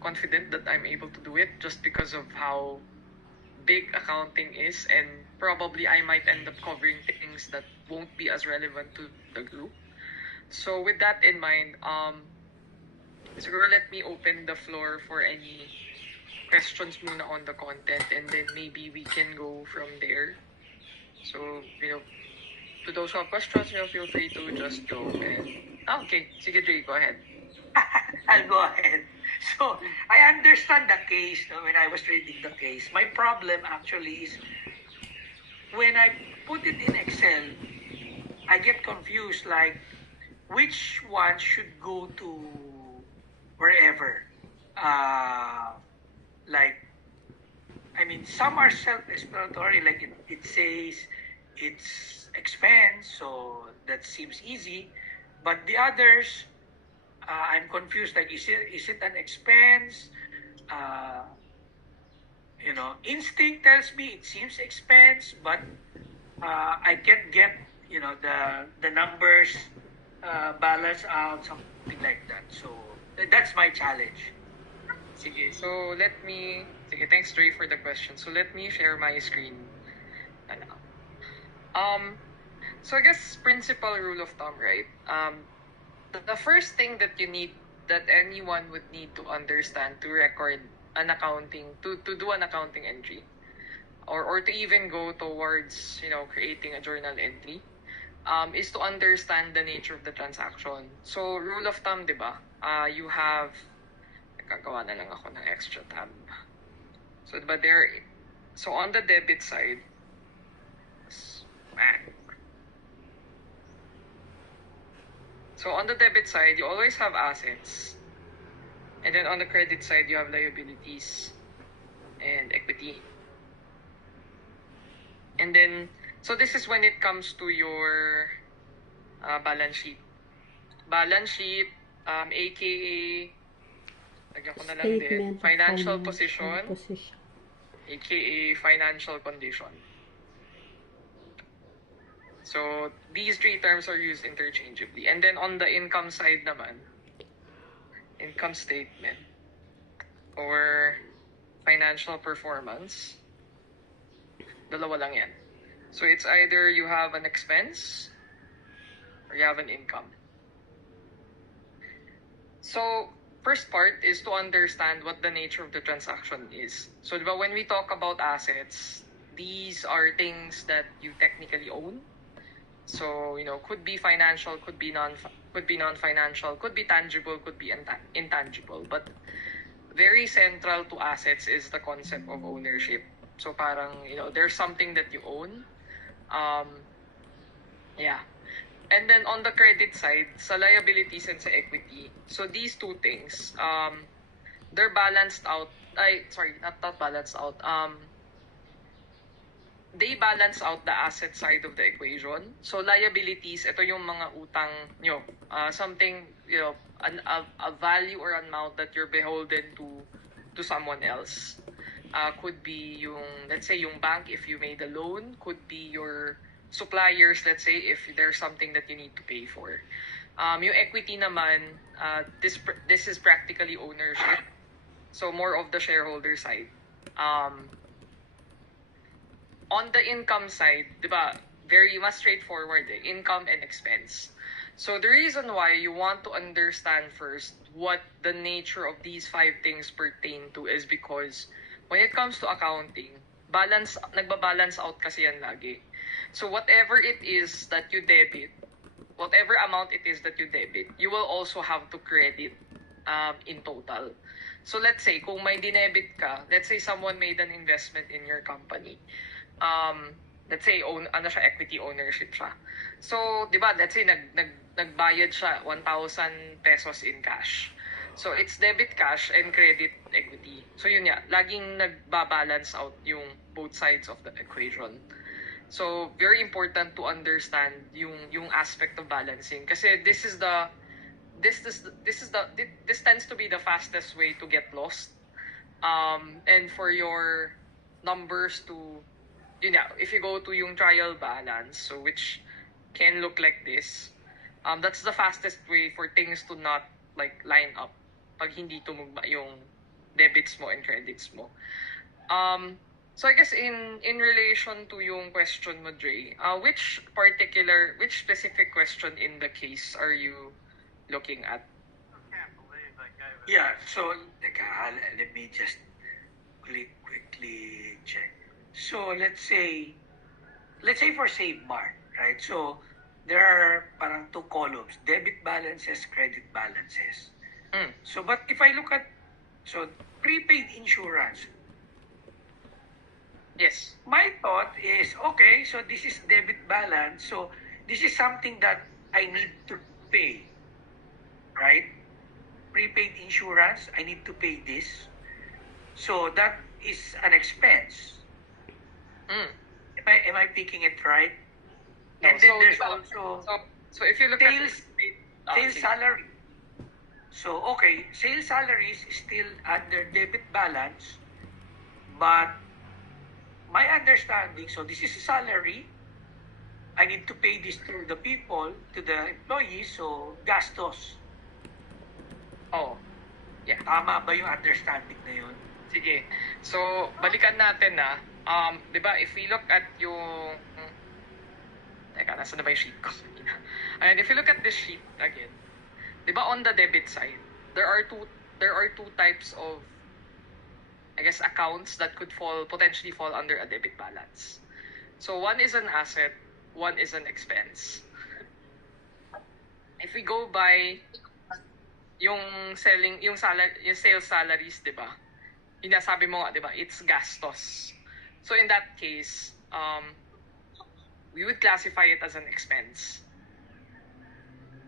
confident that I'm able to do it just because of how big accounting is, and probably I might end up covering things that won't be as relevant to the group. So with that in mind, siguro let me open the floor for any questions muna on the content, and then maybe we can go from there. So, to those who have questions, feel free to just go and... okay. Sige, Jay, go ahead. I'll go ahead. So, I understand the case when I was reading the case. My problem actually is when I put it in Excel, I get confused like which one should go to wherever. Like, I mean, some are self-explanatory, like it says it's expense, so that seems easy. But the others, I'm confused. Like, is it an expense? Instinct tells me it seems expense, but I can't get the numbers balance out, something like that. So that's my challenge. Sige, thanks, Dre, for the question. So let me share my screen. So I guess principal rule of thumb, right? The first thing that anyone would need to understand to record an accounting, to do an accounting entry, or to even go towards, creating a journal entry, is to understand the nature of the transaction. So rule of thumb, di ba? You have, gagawa na lang ako ng extra tab. So, so on the debit side, so on the debit side, you always have assets. And then on the credit side, you have liabilities and equity. And then, so this is when it comes to your balance sheet. Balance sheet, aka, lagyan ko na lang din, financial position, aka financial condition. So these three terms are used interchangeably. And then on the income side naman, income statement or financial performance, dalawa lang yan. So it's either you have an expense or you have an income. So first part is to understand what the nature of the transaction is. So diba, when we talk about assets, these are things that you technically own. So, could be financial, could be non-financial, could be tangible, could be intangible. But very central to assets is the concept of ownership. So parang, there's something that you own. Yeah. And then on the credit side, sa liabilities and sa equity, so these two things, they're balanced out. Not balanced out. They balance out the asset side of the equation. So liabilities, ito yung mga utang nyo. Something, a value or amount that you're beholden to someone else. Could be let's say yung bank if you made a loan. Could be your suppliers, let's say, if there's something that you need to pay for. Yung equity naman, this is practically ownership. So more of the shareholder side. On the income side, diba, very much straightforward, income and expense. So the reason why you want to understand first what the nature of these 5 things pertain to is because when it comes to accounting, nagbabalance out kasi yan lagi. So whatever it is that you debit, whatever amount it is that you debit, you will also have to credit in total. So let's say, kung may dinebit ka, let's say someone made an investment in your company. Let's say equity ownership siya. So, 'di ba, let's say nagbayad siya 1,000 pesos in cash. So, it's debit cash and credit equity. So, yun nga, laging nagbabalance out yung both sides of the equation. So, very important to understand yung aspect of balancing kasi this tends to be the fastest way to get lost. And for your numbers to, if you go to yung trial balance, so which can look like this, that's the fastest way for things to not like line up pag hindi tumugma yung debits mo and credits mo. So I guess in relation to yung question mo, Dre, which specific question in the case are you looking at? Yeah, so let me just quickly check. So let's say for Save Mart, right? So there are parang two columns, debit balances, credit balances. So but if I look at prepaid insurance, Yes. my thought is, okay, so this is debit balance. So this is something that I need to pay, right? Prepaid insurance, I need to pay this. So that is an expense. Am I picking it right? No, And then so, there's diba, also so if you look sales, at sales salary. So, okay, sales salaries is still under debit balance, but my understanding, so this is a salary, I need to pay this to the people, to the employees, so gastos. Oh, yeah. Tama ba yung understanding na yun? Sige. So, balikan natin na, di ba, if we look at yung, teka, nasa na ba yung sheet ko? And if you look at this sheet again, di ba, on the debit side, there are two types of, I guess, accounts that could potentially fall under a debit balance. So, one is an asset, one is an expense. If we go by yung sales salaries, di ba? Yung nasabi mo nga, di ba? It's gastos. So in that case, we would classify it as an expense.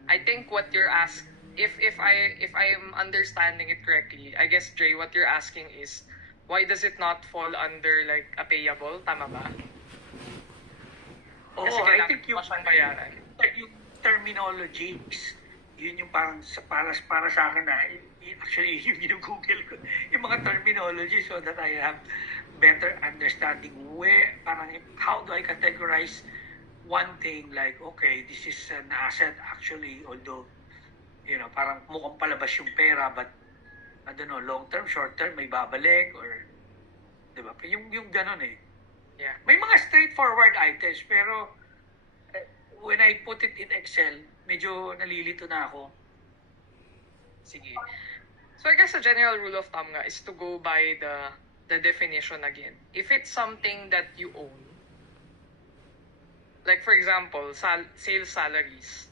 I think what you're asking, if I'm understanding it correctly, I guess, Dre, what you're asking is, why does it not fall under like a payable? Tama ba? Oo, I think yung terminologies, yun yung parang para sa akin na, actually yung ginugoogle ko, yung mga terminology so that I have better understanding how do I categorize one thing like, okay, this is an asset actually, although, parang mukhang palabas yung pera, but, I don't know, long term, short term, may babalik, or, di ba? Yung ganun eh. Yeah. May mga straightforward items, pero when I put it in Excel, medyo nalilito na ako. Sige. So I guess the general rule of thumb nga is to go by the definition again. If it's something that you own, like for example, sales salaries,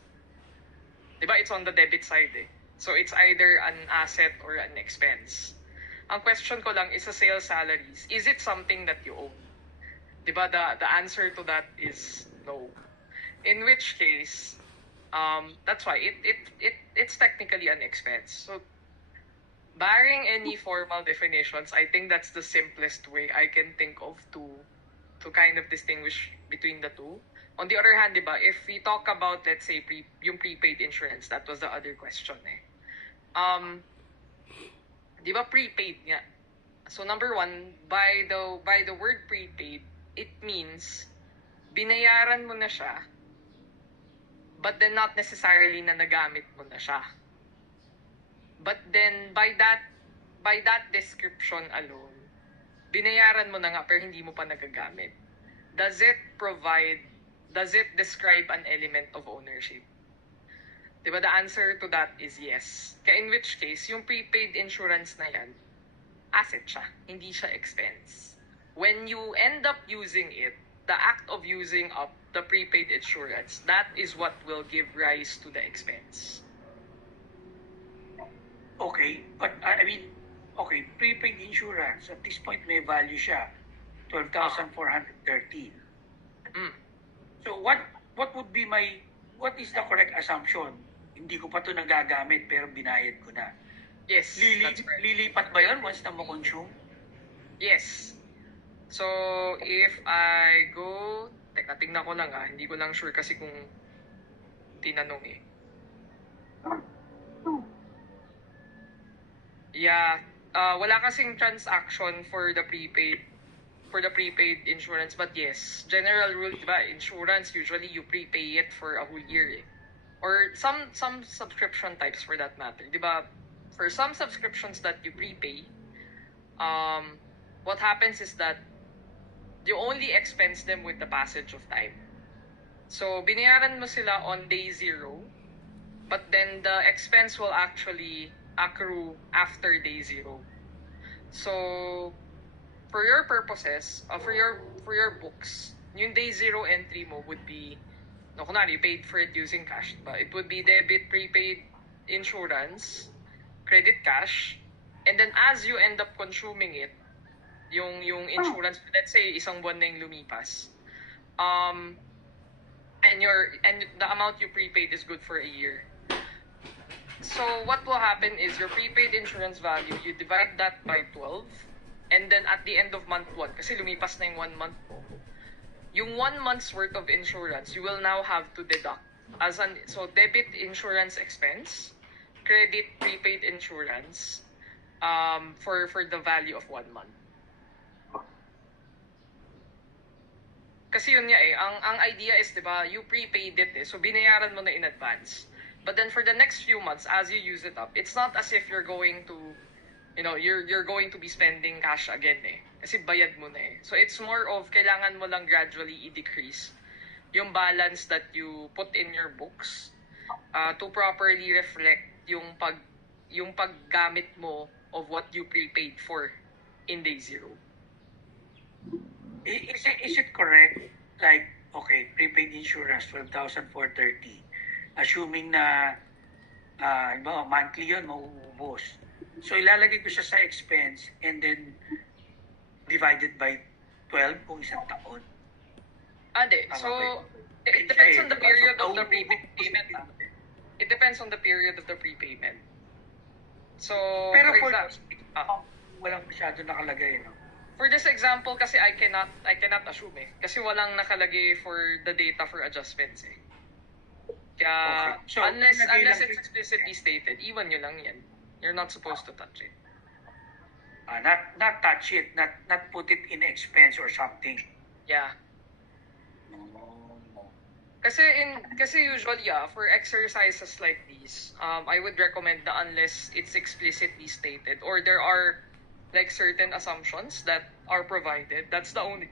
di ba it's on the debit side eh. So it's either an asset or an expense. Ang question ko lang is sa sales salaries, is it something that you own? Di ba the answer to that is no. In which case, that's why it's technically an expense. So barring any formal definitions, I think that's the simplest way I can think of to kind of distinguish between the two. On the other hand, diba, if we talk about, let's say, yung prepaid insurance, that was the other question eh. Diba prepaid nga? So number one, by the word prepaid, it means binayaran mo na siya, but then not necessarily na nagamit mo na siya. But then by that description alone, binayaran mo na nga pero hindi mo pa nagagamit. Does it describe an element of ownership? Diba, the answer to that is yes. Kaya in which case, yung prepaid insurance na yan, asset siya, hindi siya expense. When you end up using it, the act of using up the prepaid insurance, that is what will give rise to the expense. Okay, but I mean, okay, prepaid insurance, at this point may value siya, 12,413. So what is the correct assumption? Hindi ko pa to nagagamit pero binayad ko na. Yes, that's right. Lilipat ba yun once na mo-consume? Yes. So, if I go, teka, tingnan ko lang hindi ko lang sure kasi kung tinanong eh. Yeah, wala kasing transaction for the prepaid insurance, but yes, general rule, diba, insurance, usually you prepay it for a whole year eh. Or some subscription types for that matter, diba? For some subscriptions that you prepay, what happens is that you only expense them with the passage of time. So, binayaran mo sila on day 0, but then the expense will actually accrue after day 0. So, for your purposes, for your books, yung day 0 entry mo would be, no, kunwari, you paid for it using cash, but it would be debit, prepaid, insurance, credit, cash, and then as you end up consuming it, yung insurance, let's say, isang buwan na yung lumipas, and the amount you prepaid is good for a year. So what will happen is your prepaid insurance value, you divide that by 12, and then at the end of month 1, kasi lumipas na yung 1 month mo, yung 1 month's worth of insurance, you will now have to deduct so debit insurance expense, credit prepaid insurance, for the value of 1 month. Kasi yun nga ang idea is, di ba, you prepaid it so binayaran mo na in advance. But then for the next few months, as you use it up, it's not as if you're going to, you're going to be spending cash again Kasi bayad mo na So it's more of, kailangan mo lang gradually i-decrease yung balance that you put in your books to properly reflect yung paggamit mo of what you prepaid for in day 0. Is it correct? Like, okay, prepaid insurance, 12,430. Assuming na, monthly yun, mauubos. So, ilalagay ko siya sa expense and then divided by 12 kung isang taon. Ade, so, it depends on the period of the prepayment. It depends on the period of the prepayment. So, pero for example, walang masyado nakalagay, no? For this example, kasi I cannot assume Kasi walang nakalagay for the data for adjustments Kaya, okay. So, unless it's explicitly stated, iwan nyo lang yan. You're not supposed to touch it. Not touch it, not put it in expense or something. Yeah. Kasi usually for exercises like these, I would recommend na unless it's explicitly stated or there are like certain assumptions that are provided, that's the only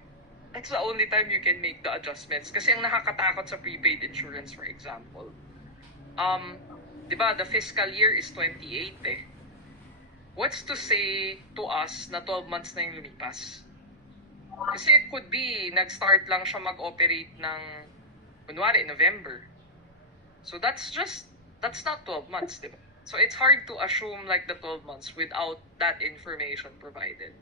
time you can make the adjustments. Kasi ang nakakatakot sa prepaid insurance, for example, di ba, the fiscal year is 28 What's to say to us na 12 months na yung lumipas? Kasi it could be, nag-start lang siya mag-operate ng, kunwari, November. So that's not 12 months, di ba? So it's hard to assume like the 12 months without that information provided.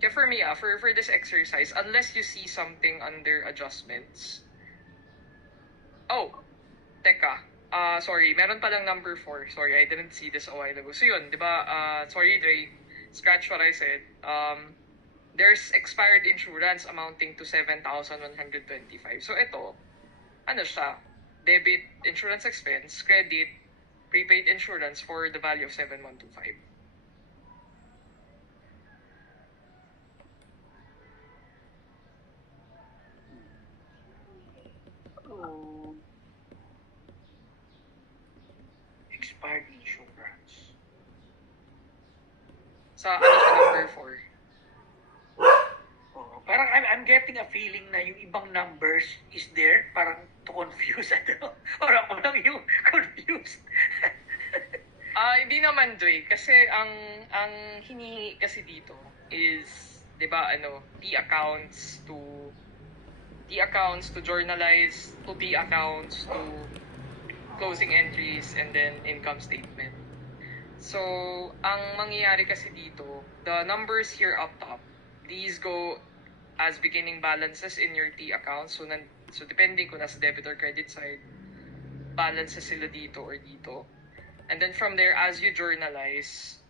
Kaya for me, for this exercise, unless you see something under adjustments. Oh, teka. Sorry, meron palang number 4. Sorry, I didn't see this a while ago. So yun, di ba? Sorry, Dre. Scratch what I said. There's expired insurance amounting to 7,125. So ito, ano siya? Debit insurance expense, credit, prepaid insurance for the value of 7,125. Expired insurance. Sa ano siya number 4? Parang I'm getting a feeling na yung ibang numbers is there, parang to confuse, or ako lang yung confused. Hindi naman, Dre, kasi ang hinihingi kasi dito is, 'di ba, T accounts to journalize, to T accounts to closing entries, and then income statement. So, ang mangyayari kasi dito, the numbers here up top, these go as beginning balances in your T account. So depending kung nasa debit or credit side, balances sila dito or dito. And then from there, as you journalize,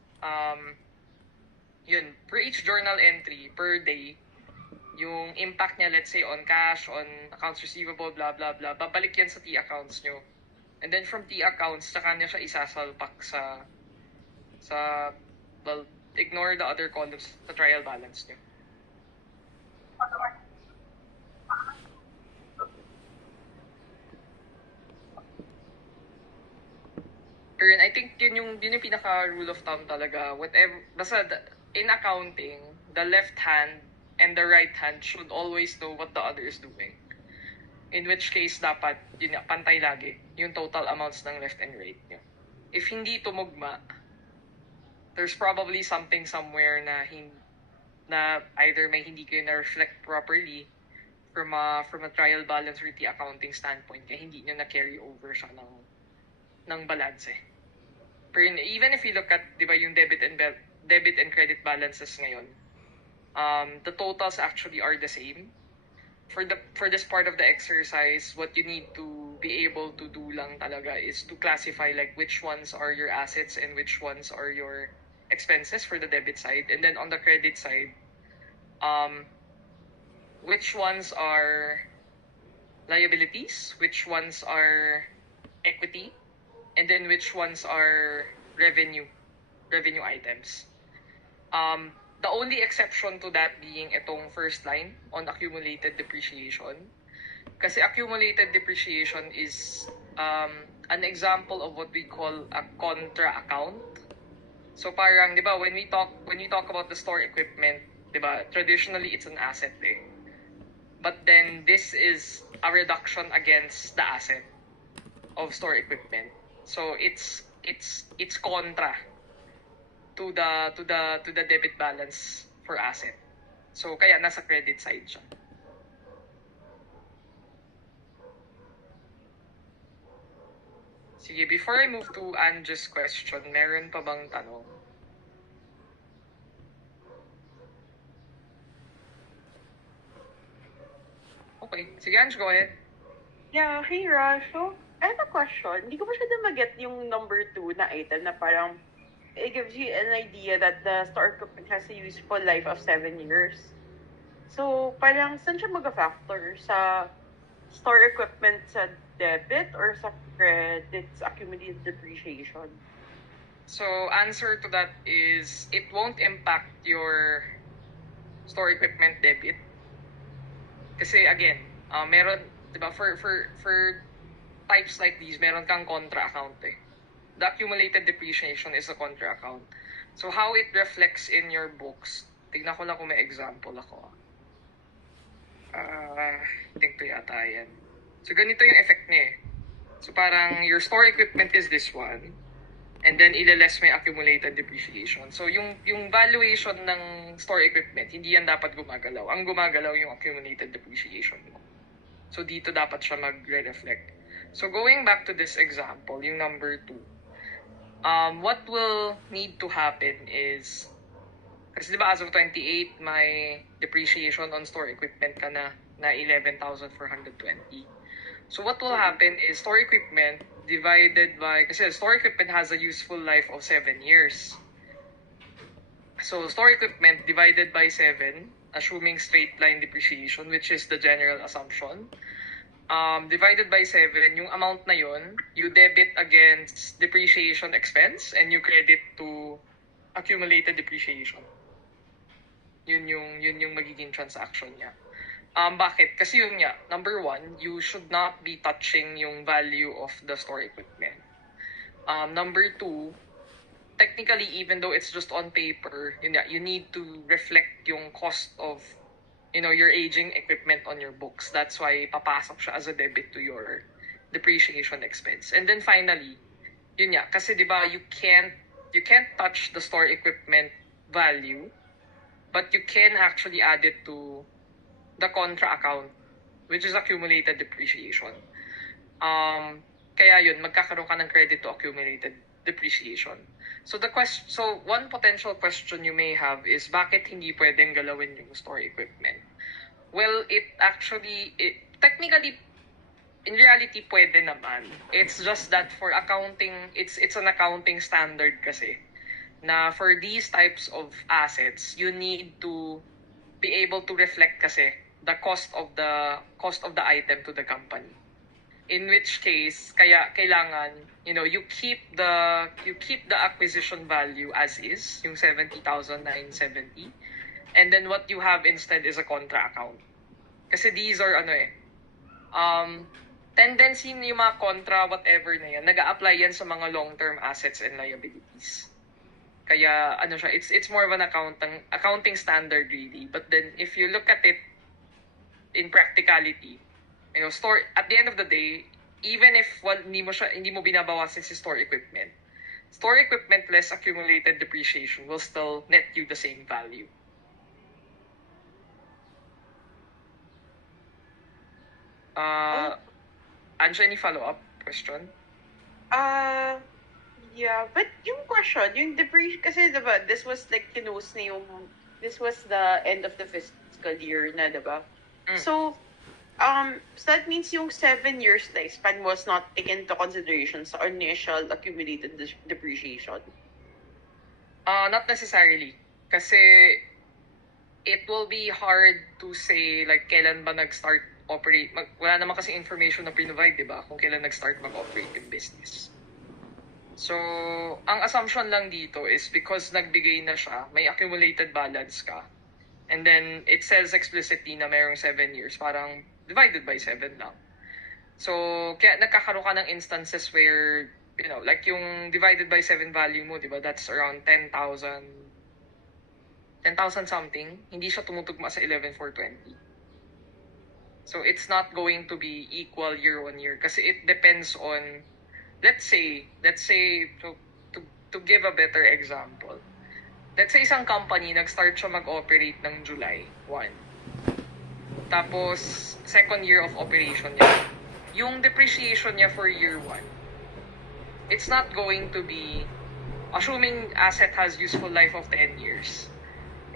yun, per each journal entry, per day, yung impact niya, let's say, on cash, on accounts receivable, blah, blah, blah, babalik yan sa T accounts nyo. And then from T accounts, saka niya siya isasalpak well, ignore the other columns sa trial balance nyo. Pero I think yun yung pinaka rule of thumb talaga. Whatever, basta in accounting, the left hand and the right hand should always know what the other is doing. In which case, dapat, yun nga, pantay lagi yung total amounts ng left and right nyo. If hindi tumugma, there's probably something somewhere na either may hindi kayo na-reflect properly from a trial balance or accounting standpoint, kaya hindi nyo na-carry over siya ng balance eh. Pero even if you look at, di ba, yung debit and credit balances ngayon, the totals actually are the same. For this part of the exercise, what you need to be able to do lang talaga is to classify like which ones are your assets and which ones are your expenses for the debit side. And then on the credit side, which ones are liabilities, which ones are equity, and then which ones are revenue items. The only exception to that being itong first line on accumulated depreciation. Kasi accumulated depreciation is an example of what we call a contra account. So parang, di ba, when we talk about the store equipment, di ba, traditionally it's an asset eh. But then this is a reduction against the asset of store equipment. So it's contra to the debit balance for asset. So kaya nasa credit side siya. Sige, before I move to Ange's question, meron pa bang tanong? Okay, sige Ange, go ahead. Yeah, hey Rush. So, I have a question. Hindi ko masyado mag-get yung number 2 na item na parang it gives you an idea that the store equipment has a useful life of 7 years. So, parang saan siya mag-factor? Sa store equipment sa debit or sa credit's accumulated depreciation? So, answer to that is, it won't impact your store equipment debit. Kasi again, meron, diba, for types like these, meron kang contra account eh. The accumulated depreciation is a contra account. So, how it reflects in your books, tignan ko lang kung may example ako. I think to yata yan. So, ganito yung effect niya eh. So, parang your store equipment is this one, and then ile-less may accumulated depreciation. So, yung valuation ng store equipment, hindi yan dapat gumagalaw. Ang gumagalaw yung accumulated depreciation mo. So, dito dapat siya magre-reflect. So, going back to this example, yung number 2, what will need to happen is, kasi diba as of 28, may depreciation on store equipment ka na 11,420. So, what will happen is store equipment divided by, kasi store equipment has a useful life of 7 years. So, store equipment divided by 7, assuming straight line depreciation, which is the general assumption, divided by 7, yung amount na yun, you debit against depreciation expense and you credit to accumulated depreciation. Yun yung magiging transaction niya. Bakit? Kasi yun nga, number 1, you should not be touching yung value of the store equipment. Number 2, technically, even though it's just on paper, yun nga, you need to reflect yung cost of, your aging equipment on your books. That's why papasok siya as a debit to your depreciation expense. And then finally, yun nga, kasi diba, you can't touch the store equipment value, but you can actually add it to the contra account, which is accumulated depreciation. Kaya yun, magkakaroon ka ng credit to accumulated depreciation. So one potential question you may have is, bakit hindi pwedeng galawin yung store equipment? Well, technically, in reality, pwede naman. It's just that for accounting, it's an accounting standard kasi, na for these types of assets, you need to be able to reflect kasi the cost of the item to the company. In which case, kaya kailangan, you keep the acquisition value as is, yung 70,970, and then what you have instead is a contra account. Kasi these are tendency yung mga contra whatever na yan, nag-a-apply yan sa mga long-term assets and liabilities. Kaya ano siya, it's more of an accounting standard really. But then if you look at it in practicality, store at the end of the day, even if hindi mo binabawasan si store equipment less accumulated depreciation will still net you the same value. Anja, any follow-up question? Yeah, but yung question, yung depreciation, kasi diba, this was like, this was the end of the fiscal year na, diba? So that means yung 7 years lifespan was not taken into consideration sa initial accumulated depreciation. Not necessarily. Kasi it will be hard to say like kailan ba nag-start operate. Wala naman kasi information na provide, di ba? Kung kailan nag-start mag-operate yung business. So, ang assumption lang dito is because nagbigay na siya, may accumulated balance ka. And then, it says explicitly na mayroong 7 years. Parang divided by 7 lang. So, kaya nagkakaroon ka ng instances where, like yung divided by 7 value mo, di ba? That's around 10,000 something. Hindi siya tumutugma sa 11,420. So, it's not going to be equal year on year. Kasi it depends on, let's say, to give a better example, let's say isang company, nag-start siya mag-operate ng July 1. Tapos, second year of operation niya. Yung depreciation niya for year 1, it's not going to be, assuming asset has useful life of 10 years,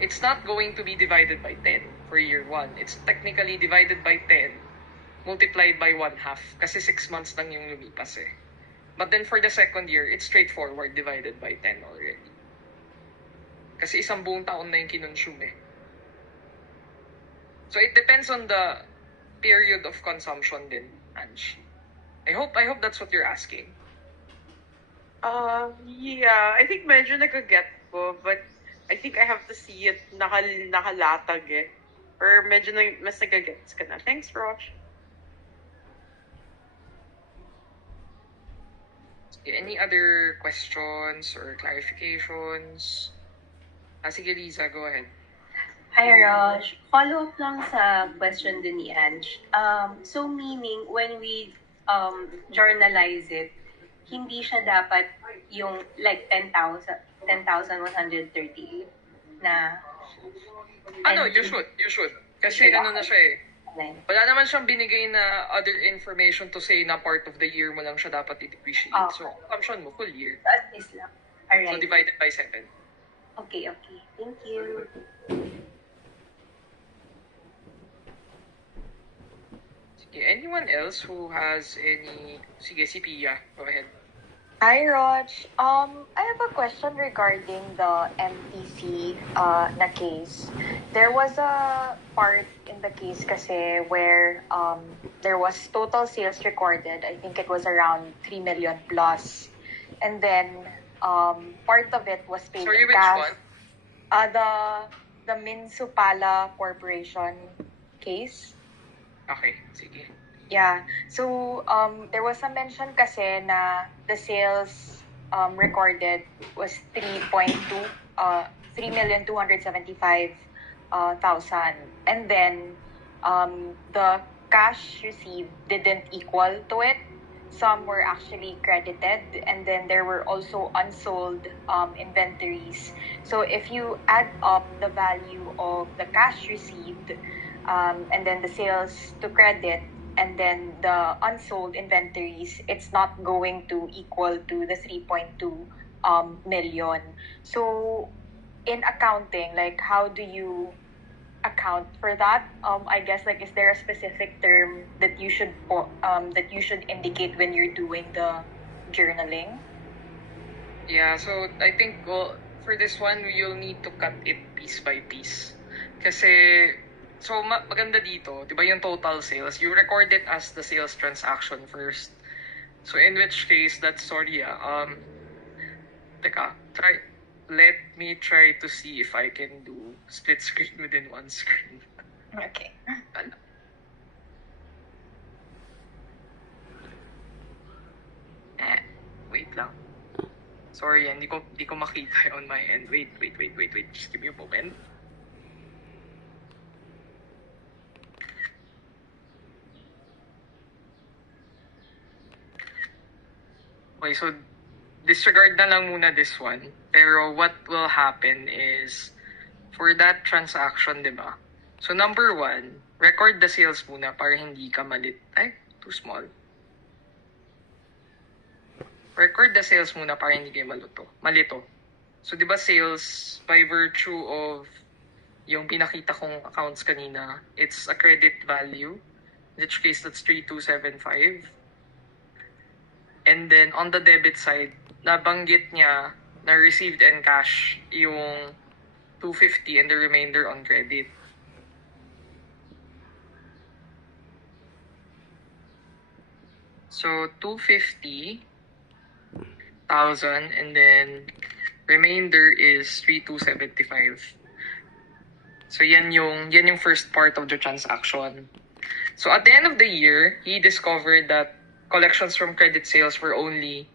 it's not going to be divided by 10 for year 1. It's technically divided by 10 multiplied by 1/2 kasi 6 months lang yung lumipas eh. But then for the second year, it's straightforward divided by 10 already. Kasi isang buong taon na yung kinonsume eh. So it depends on the period of consumption din, Ange. I hope that's what you're asking. Yeah, I think medyo nag-get ko, but I think I have to see it nakalatag eh. Or medyo mas nag-gets ka na. Thanks, Roche. Any other questions or clarifications? Sige, Lisa, go ahead. Hi, Raj. Follow-up lang sa question din ni Ange. So meaning, when we journalize it, hindi siya dapat yung like 10,138 na... You should. Kasi ano na siya eh. Wala naman siyang binigay na other information to say na part of the year mo lang siya dapat i-depreciate. So, assumption mo, full year. So, at least lang. Alright. So, divided by 7. Okay. Thank you. Sige, anyone else who has any... Sige, si Pia. Go ahead. Hi, Raj. I have a question regarding the MTC na case. There was a part in the case kasi where there was total sales recorded. I think it was around 3 million plus. And then part of it was paid Sorry, in which cash. one? The Minsupala Corporation case. Okay, sige. Yeah. So, there was a mention kasi na the sales recorded was 3,275,000. And then, the cash received didn't equal to it. Some were actually credited. And then there were also unsold inventories. So, if you add up the value of the cash received and then the sales to credit, and then the unsold inventories, it's not going to equal to the 3.2 million. So, in accounting, like, how do you account for that? I guess, like, is there a specific term that you should indicate when you're doing the journaling? Yeah, so I think for this one, you'll need to cut it piece by piece. Kasi so, maganda dito, di ba yung total sales, you record it as the sales transaction first. So, in which case, let me try to see if I can do split screen within one screen. Okay. Wait lang. Sorry, hindi ko makita on my end. Wait. Just give me a moment. Okay, so disregard na lang muna this one. Pero what will happen is, for that transaction, di ba? So number 1, record the sales muna para hindi ka malit. Ay, too small. Record the sales muna para hindi kayo malito. So, di ba sales, by virtue of yung pinakita kong accounts kanina, it's a credit value, in which case that's 3275. And then, on the debit side, nabanggit niya na received and cash yung 250 and the remainder on credit. So, 250,000 and then remainder is 3275. So, yan yung first part of the transaction. So, at the end of the year, he discovered that collections from credit sales were only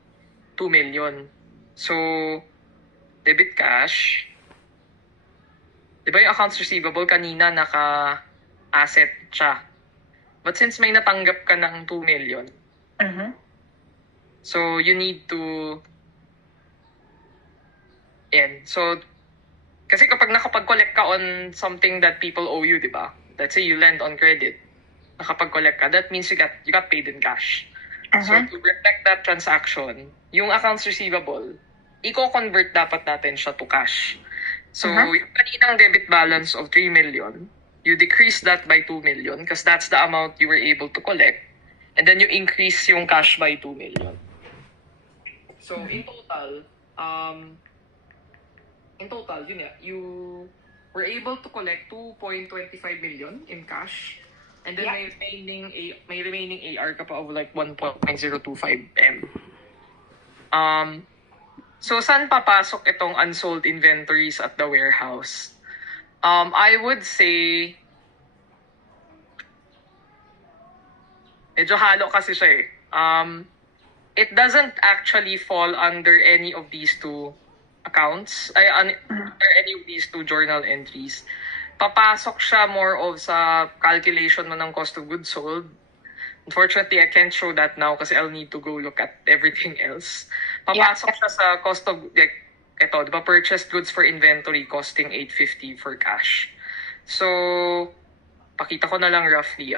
2 million. So, debit cash. Di ba yung accounts receivable kanina naka-asset siya? But since may natanggap ka ng 2 million, so you need to... Yan. So, kasi kapag nakapag-collect ka on something that people owe you, di ba? Let's say you lend on credit, nakapag-collect ka, that means you got paid in cash. So, to reflect that transaction, yung accounts receivable, i-convert dapat natin siya to cash. So, yung kaninang debit balance of 3 million, you decrease that by 2 million because that's the amount you were able to collect. And then you increase yung cash by 2 million. So, in total, yun nga, you were able to collect 2.25 million in cash. And then may remaining AR ka pa of like 1.025 M. So, saan papasok itong unsold inventories at the warehouse? I would say, medyo halo kasi siya eh. It doesn't actually fall under any of these two accounts, under any of these two journal entries. Papasok siya more of sa calculation mo ng cost of goods sold. Unfortunately, I can't show that now kasi I'll need to go look at everything else. Papasok siya sa cost of, like, ito, di ba, purchased goods for inventory costing 850 for cash. So, pakita ko na lang roughly,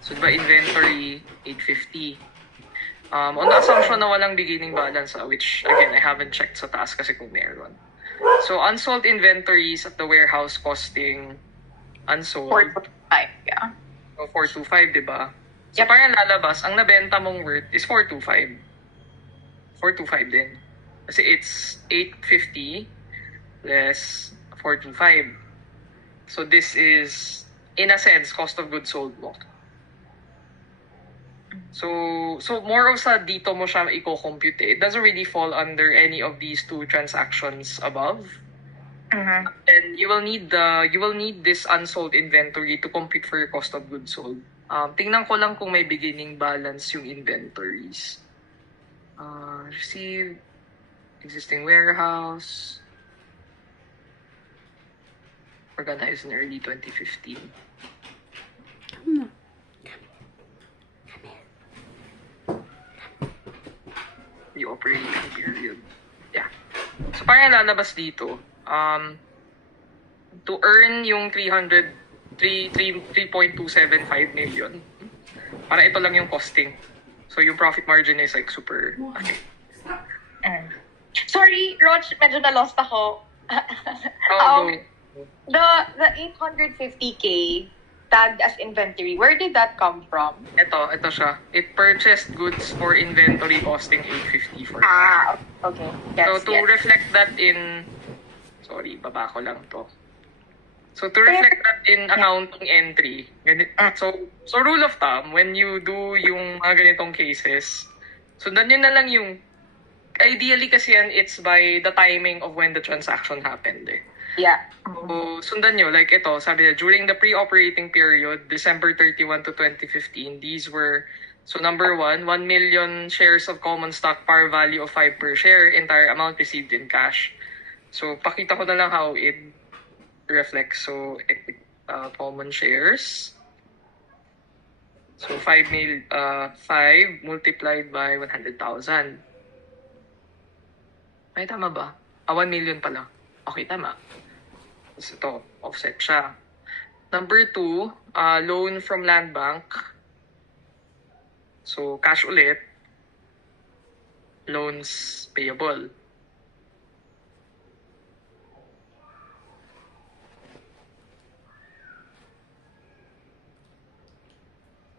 So, di ba, inventory, 850. On the assumption na walang beginning balance, which, again, I haven't checked sa taas kasi kung meron. So, unsold inventories at the warehouse costing unsold. 425, yeah. So, 425, di ba? So, parang lalabas, ang nabenta mong worth is 425. 425 din. Kasi it's 850 less 425. So, this is, in a sense, cost of goods sold mo. So more of sa dito mo siya i-compute eh. It doesn't really fall under any of these two transactions above. And you will need this unsold inventory to compute for your cost of goods sold. Tingnan ko lang kung may beginning balance yung inventories. Received, existing warehouse, organized in early 2015. The operating period. Yeah. So, parang lalabas dito, to earn yung 3.275 million, para ito lang yung costing. So, yung profit margin is like super, okay. Sorry, Roch, medyo na-lost ako. The 850K tagged as inventory, where did that come from? Ito siya. It purchased goods for inventory costing 850 for okay. Yes, so, to reflect that in... Sorry, baba ko lang to. So, to reflect that in accounting entry, so rule of thumb, when you do yung mga ganitong cases, sundan nyo na lang yung... Ideally kasi yan, it's by the timing of when the transaction happened eh. Yeah. So, sundan nyo, like ito, sabi niya, during the pre-operating period, December 31 to 2015, these were, so number 1 million shares of common stock, par value of 5 per share, entire amount received in cash. So, pakita ko na lang how it reflects. So, common shares. So, 5 multiplied by 100,000. Ay, tama ba? 1 million pala. Okay, tama. Tapos ito, offset siya. Number 2, loan from land bank. So, cash ulit. Loans payable.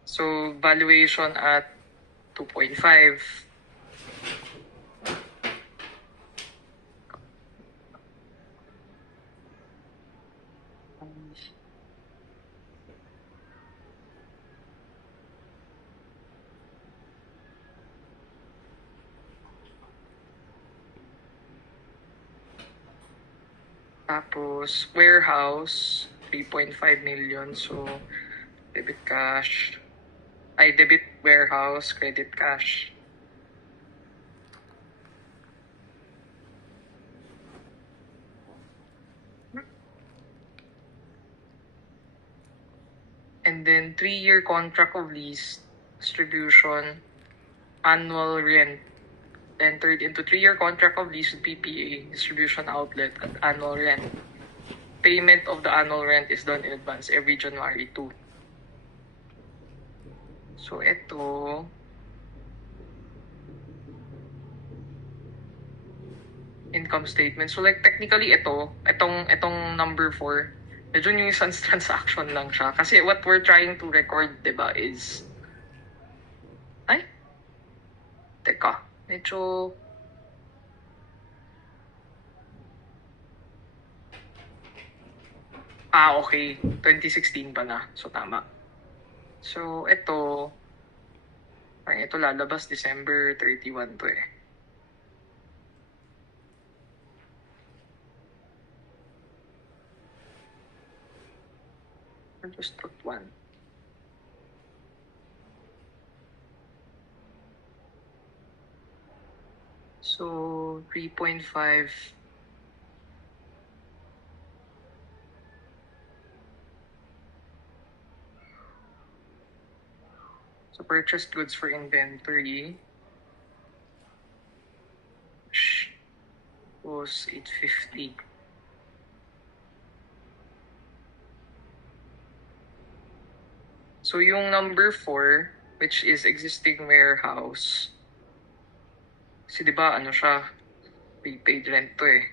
So, valuation at 2.5. Tapos, warehouse, 3.5 million. So, debit cash. Debit warehouse, credit cash. And then, 3-year contract of lease, distribution, annual rent. Entered into 3-year contract of lease with PPA, distribution outlet, at annual rent. Payment of the annual rent is done in advance every January 2. So, ito, income statement. So, like, technically, itong number 4, medyo nuisance transaction lang siya. Kasi what we're trying to record, diba, is, teka, medyo, okay, 2016 pa na. So, tama. So, ito lalabas December 31 to eh. I'll just put 1. So, 3.5. So, purchased goods for inventory was 850. So, yung number 4, which is existing warehouse, kasi diba, ano siya, prepaid rent to eh.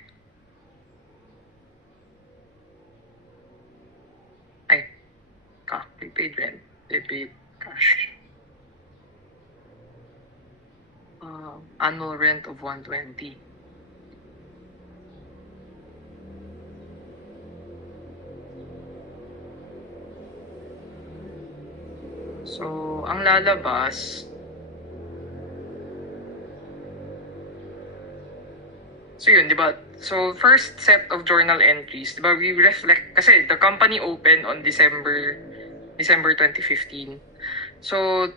Prepaid rent, debit, cash. Annual rent of 120. So, ang lalabas, so yun, di ba? So, first set of journal entries, di ba, we reflect, kasi the company opened on December 2015. So,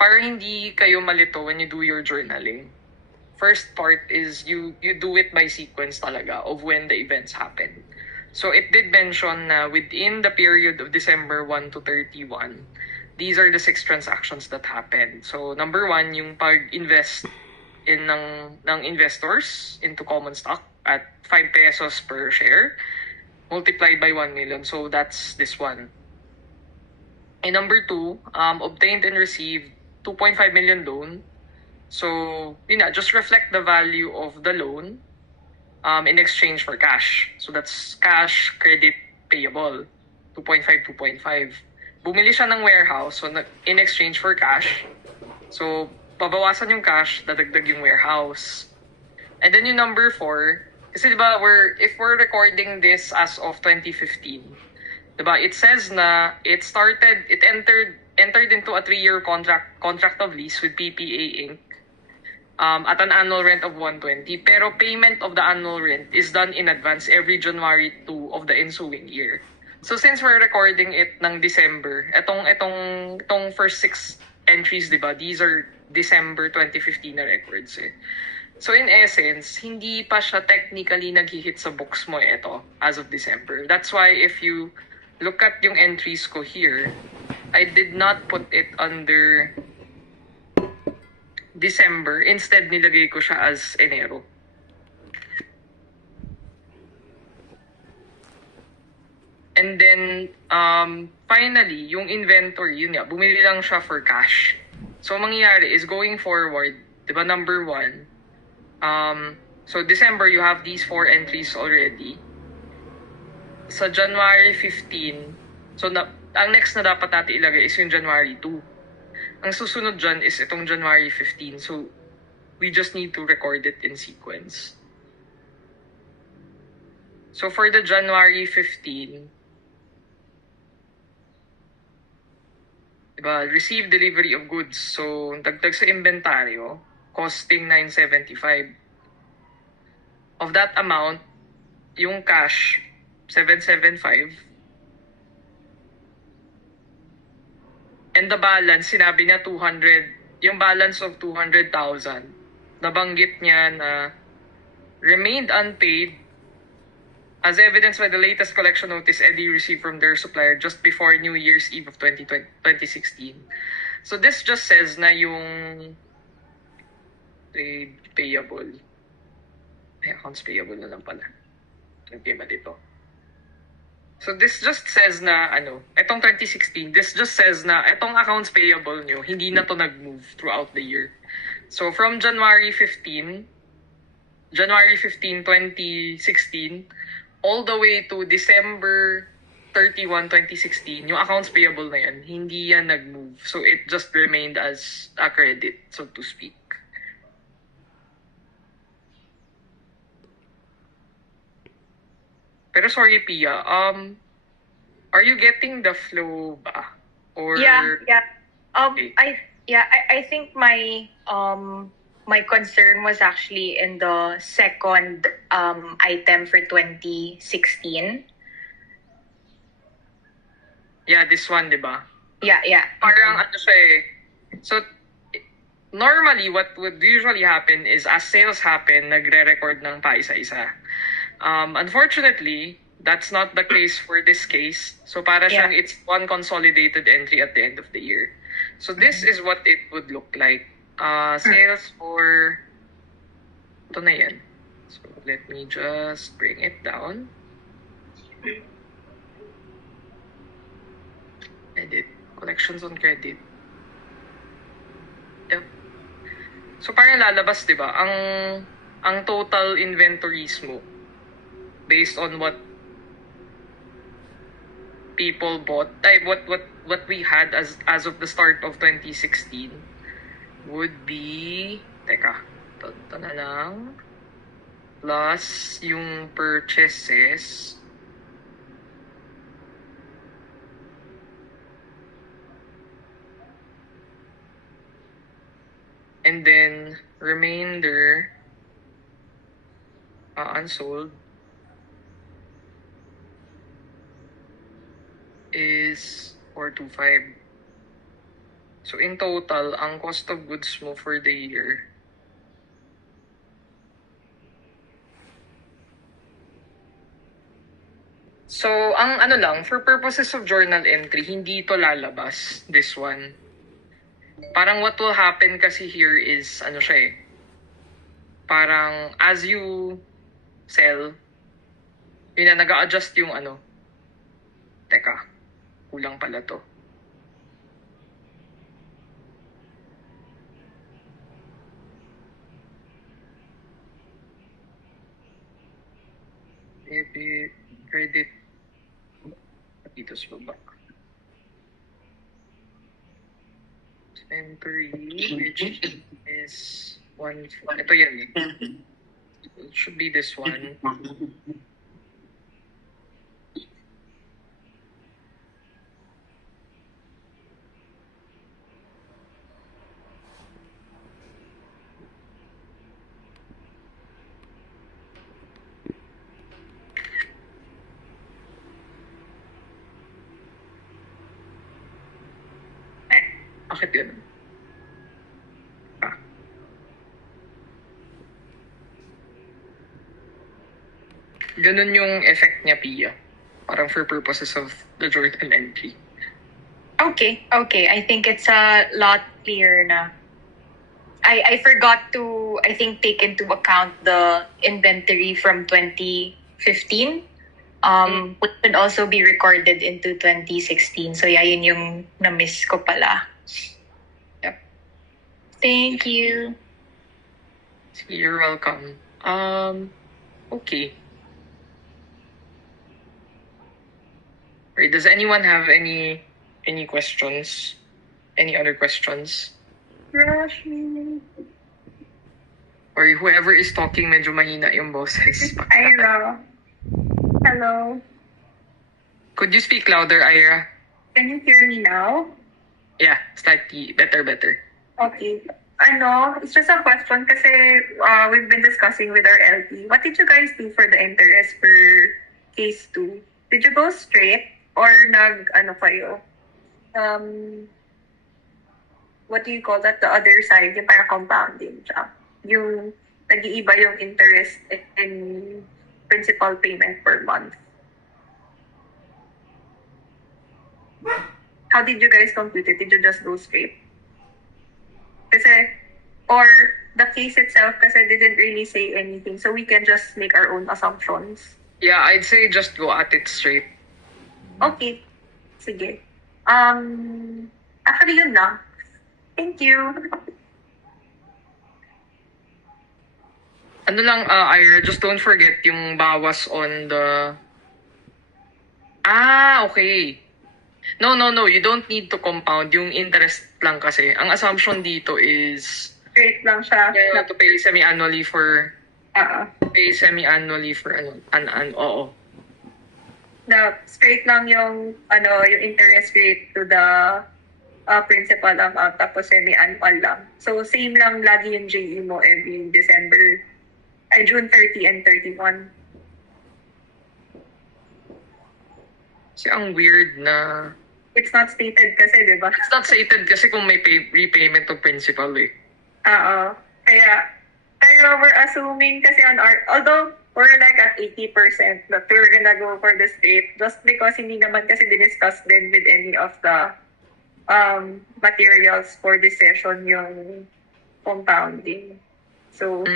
para hindi kayo malito when you do your journaling, first part is you do it by sequence talaga of when the events happen. So, it did mention na within the period of December 1 to 31, these are the 6 transactions that happened. So, number 1, yung pag-invest ng investors into common stock at 5 pesos per share multiplied by 1 million. So, that's this one. And number 2, obtained and received 2.5 million loan. So, just reflect the value of the loan in exchange for cash. So, that's cash, credit, payable. 2.5. Bumili siya ng warehouse, so in exchange for cash. So, pabawasan yung cash, dadagdag yung warehouse. And then yung number 4, kasi diba, if we're recording this as of 2015, diba, it says na it entered into a 3-year contract of lease with PPA Inc. at an annual rent of 120. Pero payment of the annual rent is done in advance every January 2 of the ensuing year. So since we're recording it ng December, etong first 6 entries, di ba? These are December 2015 na records eh. So in essence, hindi pa siya technically naghihit sa books mo ito as of December. That's why if you look at yung entries ko here, I did not put it under December. Instead, nilagay ko siya as Enero. And then, finally, yung inventory, yun nga, bumili lang siya for cash. So, mangyayari is going forward, di ba, number 1, so December, you have these 4 entries already. Sa January 15, so ang next na dapat natin ilagay is yung January 2. Ang susunod dyan is itong January 15. So, we just need to record it in sequence. So, for the January 15, diba, receive delivery of goods. So, dagdag sa inventaryo, costing 975. Of that amount, yung cash, 775. And the balance, sinabi niya 200, yung balance of 200,000, nabanggit niya na remained unpaid as evidenced by the latest collection notice Eddie received from their supplier just before New Year's Eve of 2016. So this just says na yung trade payable. Ay, accounts payable na lang pala. Okay ba dito? So this just says na etong 2016, this just says na etong accounts payable nyo, hindi na to nag-move throughout the year. So from January 15, 2016, all the way to December 31, 2016, yung accounts payable na yan, hindi yan nag-move. So it just remained as a credit, so to speak. Pero sorry, Pia, are you getting the flow ba? Or Yeah. Okay. I think my my concern was actually in the second item for 2016. Yeah, this one, di ba? Yeah. Parang siya eh. So, normally, what would usually happen is as sales happen, nagre-record ng paisa-isa. Unfortunately, that's not the case for this case. So, para siyang it's one consolidated entry at the end of the year. So, this is what it would look like. Sales for... Ito na yan. So, let me just bring it down. Edit. Collections on credit. Yep. So, parang lalabas, di ba? Ang total inventories mo based on what people bought, what we had as of the start of 2016 would be, ito na lang, plus yung purchases, and then remainder unsold is 425. So in total, ang cost of goods mo for the year so ang lang, for purposes of journal entry, hindi to lalabas, this one. Parang what will happen kasi here is, siya eh, parang as you sell, yun na, nag-a-adjust yung kulang pala to. Debit, credit, dito sa baba. Inventory, which is one, ito yan eh. It should be this one. Bakit ganun? Ganun yung effect niya, Pia. Parang for purposes of the journal entry. Okay. I think it's a lot clearer na. I forgot to, I think, take into account the inventory from 2015. Which should also be recorded into 2016. So yeah, yun yung na-miss ko pala. Yep. Thank you. You're welcome. Okay. Right, does anyone have any questions? Any other questions? Rush. Or whoever is talking, medyo mahina yung boses. Ira. Hello. Could you speak louder, Ira? Can you hear me now? Yeah, slightly better. Okay. It's just a question kasi we've been discussing with our LP. What did you guys do for the interest for case 2? Did you go straight or kayo? What do you call that? The other side, yung parang compounding siya. Yung nag-iiba yung interest in principal payment per month. How did you guys compute it? Did you just go straight? Kasi, or the case itself kasi didn't really say anything, so we can just make our own assumptions. Yeah, I'd say just go at it straight. Okay. Sige. Actually, yun lang. Thank you. Ano lang, Ira, just don't forget yung bawas on the... Okay. No, you don't need to compound. Yung interest lang kasi. Ang assumption dito is... Straight lang siya. Yeah, to pay semi-annually for... Oo. Oo. Na straight lang yung yung interest rate to the principal amount tapos semi-annual lang. So same lang lagi yung JE mo every December. June 30 and 31. Kasi ang weird na... It's not stated kasi, di ba? It's not stated kasi kung may repayment of principal eh. Oo. Kaya, pero we're assuming kasi although we're like at 80% that we're gonna go for the straight just because hindi naman kasi diniscuss din with any of the materials for this session yung compounding. So,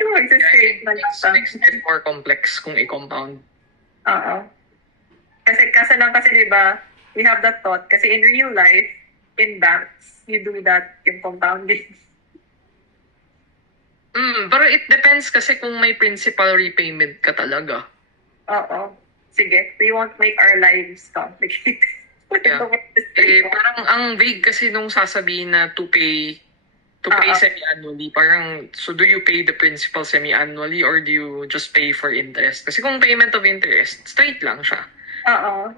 mag-straight na lang. Makes it more complex kung i-compound. Oo. Kasi lang kasi diba, we have that thought kasi in real life, in banks, you do that yung compounding. Pero it depends kasi kung may principal repayment ka talaga. Oo. Sige, we won't make our lives complicated. Yeah. Parang ang vague kasi nung sasabihin na to pay semi-annually. Parang, so do you pay the principal semi-annually or do you just pay for interest? Kasi kung payment of interest, straight lang siya. Oo.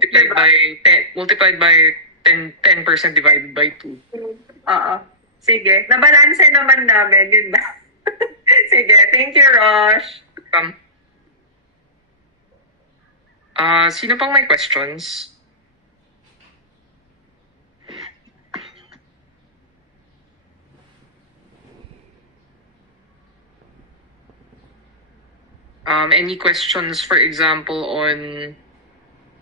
Multiplied by 10% divided by 2. Oo. Sige. Nabalanse naman namin. Yun ba? Sige. Thank you, Rosh. Sino pang may questions? Any questions, for example, on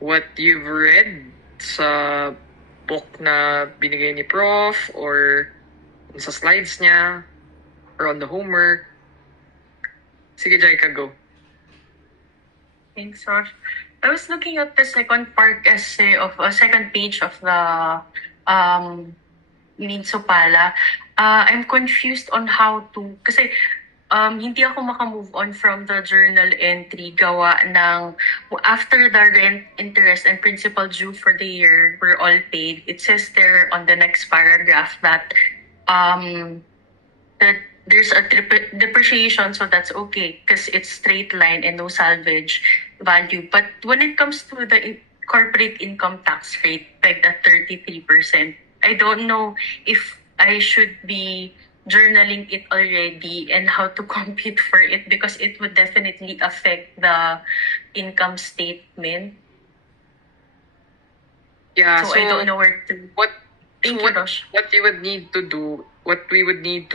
what you've read sa book na binigay ni Prof or sa slides niya or on the homework? Sige, Jaika, go. Thanks, Rosh. I was looking at the second page of the Ninsopala. I'm confused on how to, kasi hindi ako makamove on from the journal entry gawa ng after the rent, interest, and principal due for the year were all paid. It says there on the next paragraph that there's a depreciation, so that's okay because it's straight line and no salvage value. But when it comes to the corporate income tax rate, like the 33%, I don't know if I should be journaling it already and how to compute for it because it would definitely affect the income statement. Yeah, So I don't know where to... Thank So you, Roche. what we would need to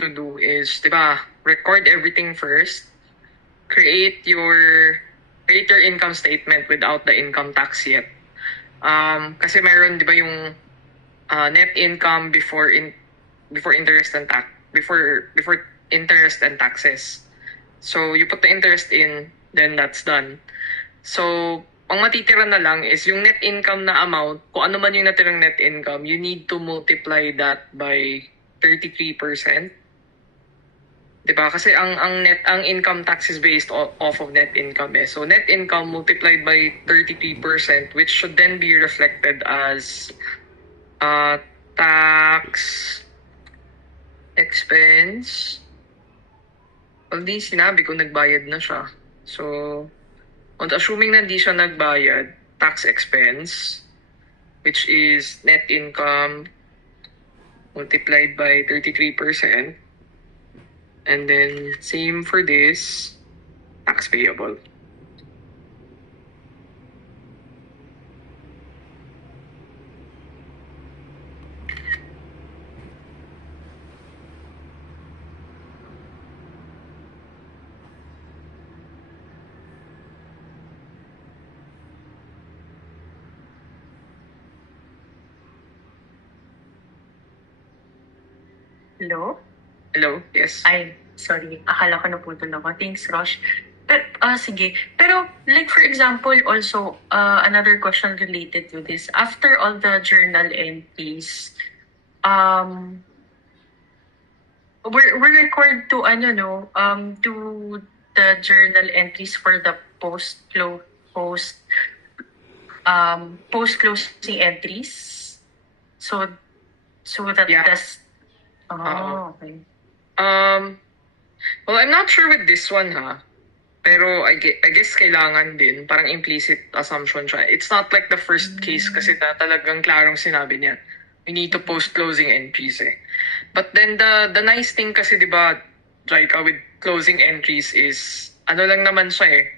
do is, diba, record everything first, create your income statement without the income tax yet. Kasi meron, diba, yung net income before interest and before interest and taxes. So you put the interest in, then that's done. So ang matitira na lang is yung net income na amount. Kung ano man yung natirang net income, you need to multiply that by 33%. Diba? Kasi ang income tax is based off of net income eh. So net income multiplied by 33%, which should then be reflected as tax expense. Well, di sinabi ko nagbayad na siya. So, assuming na hindi siya nagbayad, tax expense, which is net income multiplied by 33%. And then, same for this, tax payable. Hello? Hello? Yes? Ay, sorry. Akala ko naputol ako. Thanks, Rosh. Pero, sige. Pero, like for example, also, another question related to this. After all the journal entries, we're required to, to the journal entries for the post-closing entries. So that Yeah. does... Oo. okay. Well, I'm not sure with this one, ha? Pero I guess kailangan din. Parang implicit assumption siya. It's not like the first case kasi na talagang klarong sinabi niya. We need to post closing entries eh. But then the nice thing kasi, di ba, Jaika, with closing entries is, ano lang naman siya eh.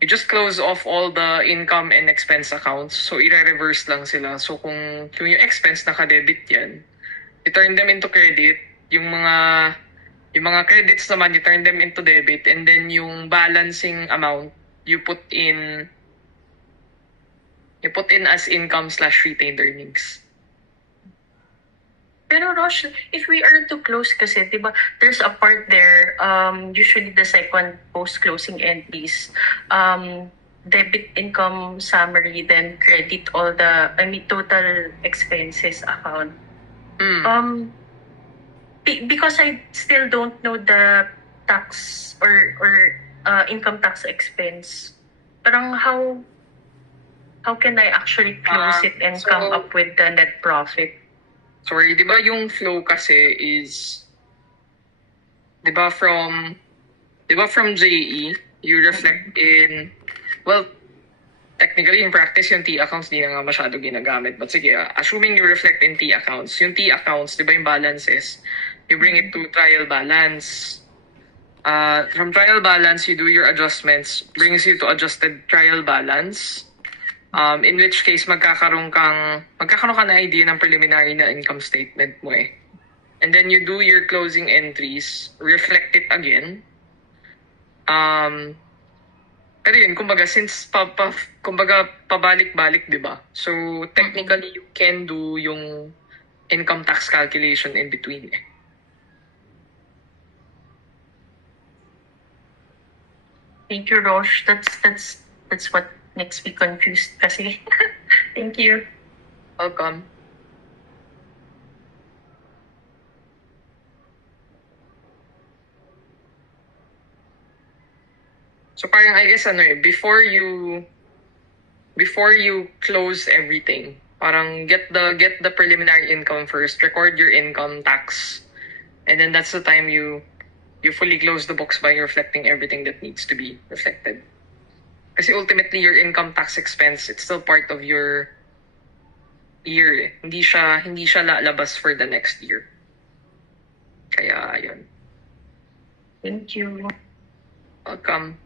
You just close off all the income and expense accounts. So, i-reverse lang sila. So, kung yung expense naka-debit yan, you turn them into credit. Yung mga credits naman, you turn them into debit. And then, yung balancing amount, you put in as income/retained earnings. Pero Rosh, if we are to close kasi, di ba, there's a part there, usually the second post-closing entries, debit income summary, then credit all the, total expenses account. Because I still don't know the tax or income tax expense, parang how can I actually close it and come up with the net profit? Sorry, di ba yung flow kasi is, di ba from JE, you reflect in, well, technically in practice yung T accounts di na nga masyado ginagamit. But sige, assuming you reflect in T accounts, yung T accounts, di ba yung balances, you bring it to trial balance. From trial balance, you do your adjustments, brings you to adjusted trial balance. In which case, magkakaroon ka na idea ng preliminary na income statement mo eh. And then you do your closing entries, reflect it again. Pero yun, kumbaga, since pabalik-balik, di ba? So, technically, you can do yung income tax calculation in between eh. Thank you, Rosh. That's what makes me confused kasi. Thank you. Welcome. So parang I guess before you close everything, parang get the preliminary income first, record your income tax, and then that's the time you fully close the books by reflecting everything that needs to be reflected. Kasi ultimately, your income tax expense, it's still part of your year eh. Hindi siya lalabas for the next year. Kaya, yun. Thank you. Welcome.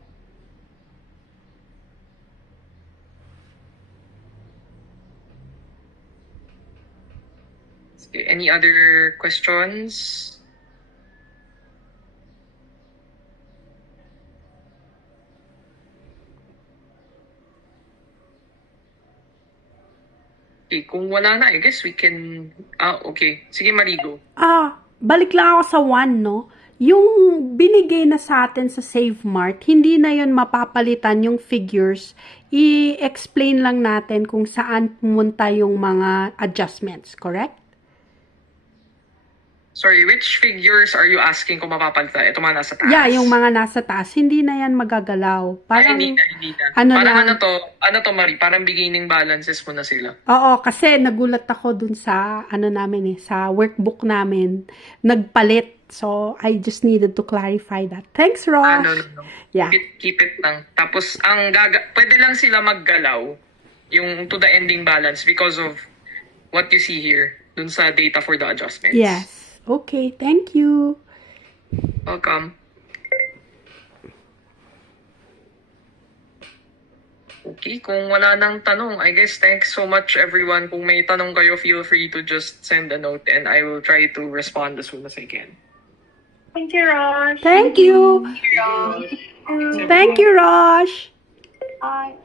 Okay, any other questions? Okay, kung wala na, I guess we can... okay. Sige, Marigo. Balik lang ako sa one, no? Yung binigay na sa atin sa Save Mart, hindi na yon mapapalitan yung figures. I-explain lang natin kung saan pumunta yung mga adjustments, correct? Sorry, which figures are you asking kung mapapalitan? Ito mga nasa taas? Yeah, yung mga nasa taas, hindi na yan magagalaw. Parang, hindi na. Ano parang lang, ano to, Mari? Parang beginning balances mo na sila. Oo, kasi nagulat ako dun sa, sa workbook namin, nagpalit. So, I just needed to clarify that. Thanks, Rosh. No. Yeah. Keep it lang. Tapos, pwede lang sila maggalaw yung to the ending balance because of what you see here dun sa data for the adjustments. Yes. Okay, thank you. Welcome. Okay, kung wala nang tanong, I guess thanks so much everyone. Kung may tanong kayo, feel free to just send a note and I will try to respond as soon as I can. Thank you, Rosh. Thank you. Thank you, Rosh. Bye.